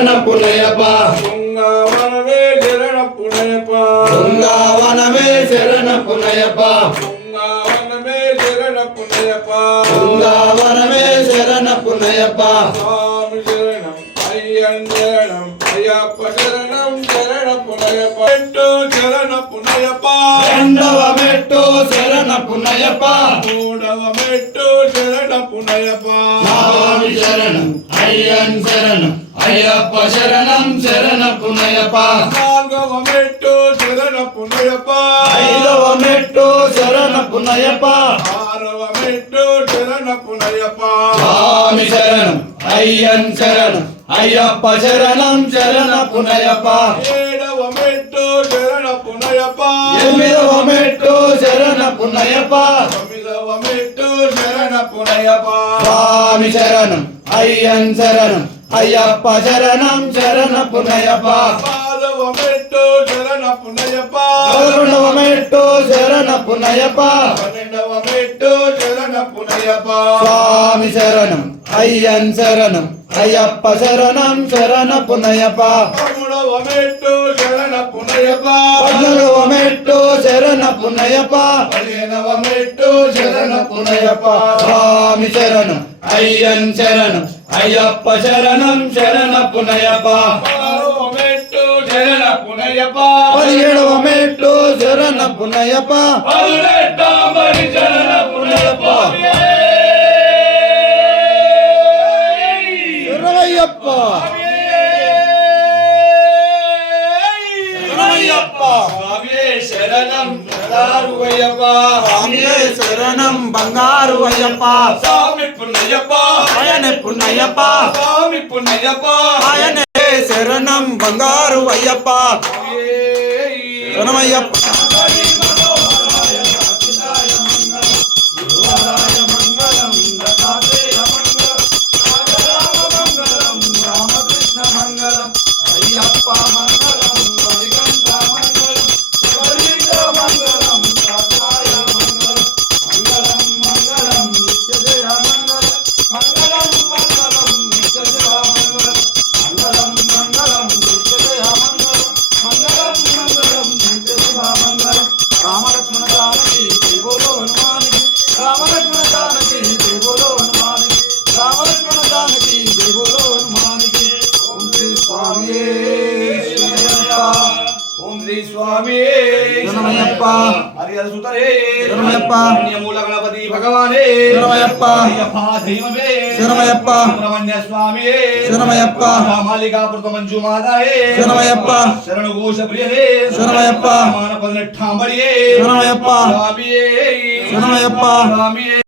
శరణ పునయప బృందావనమే శరణ పుణయప బృందావనమే శరణ పునయప బృందావనమే శరణ పుణయప బృందావనమే శరణ పునయప స్వామి శరణం అయ్యన్ శరణం అయ్యప్ప శరణం శరణ పునయప పెట్టు శరణ పునయప రెండవ మెట్టు శరణ పునయప మూడవ మెట్టు శరణ పునయప స్వామి శరణం అయ్యన్ శరణం. అయ్యప్ప శరణం శరణ పునయప నాలుగవ మెట్టు శరణ పునయప ఐదవ మెట్టు శరణ పునయప ఆరవ మెట్టు శరణ పునయప స్వామి శరణం అయ్యన్ శరణం అయ్యప్ప శరణం శరణ పునయప ఏడవ మెట్టు శరణ పునయప ఎనిమిదవ మెట్టు శరణ పునయప తొమ్మిదవ మెట్టు శరణ పునయప స్వామి శరణం అయ్యన్ శరణం అయ్యప్ప శరణం శరణ పునయప పాదవ మెట్టు శరణ పునయప శరణ పునయప శరణ స్వామి శరణం అయ్యన్ శరణం అయ్యప్ప శరణం శరణ పునయప శరణ పునయప పద్నాలుగవ మెట్టు శరణ పునయప పదిహేనవ మెట్టు శరణ పునయప స్వామి శరణం అయ్యన్ శరణం. అయ్యప్ప శరణం శరణ పునయప శరణ పునయప పదిహేడవ మెట్టు శరణ పునయప శరణ పునయప శరణయ్యప్ప. శరణం శరణారువయ్యప్ప స్వామియే శరణం బంగారు అయ్యప్ప. స్వామి ఆయనే పున్నయ్యప్ప. స్వామి పున్నయ్యప్ప. ఆయనే శరణం బంగారు అయ్యప్ప. శరణమయ్యప్ప. అయ్యప్ప స్వామి ఓం శ్రీ స్వామి శరణమయ్యప్ప. హరిహర సుతరే శరణమయ్యప్ప. మూల గణపతి భగవానే శరణమయ్యప్ప. అయ్యప్ప దైవమే శరణమయ్యప్ప. సుబ్రహ్మణ్య స్వామియే శరణమయ్యప్ప. మాలికాపురత మంజు మాతాయే శరణమయ్యప్ప. శరణు ఘోష ప్రియరే శరణమయ్యప్ప. మాన పదినెట్టాంబడియే శరణమయ్యప్ప. స్వామియే శరణమయ్యప్ప. స్వామియే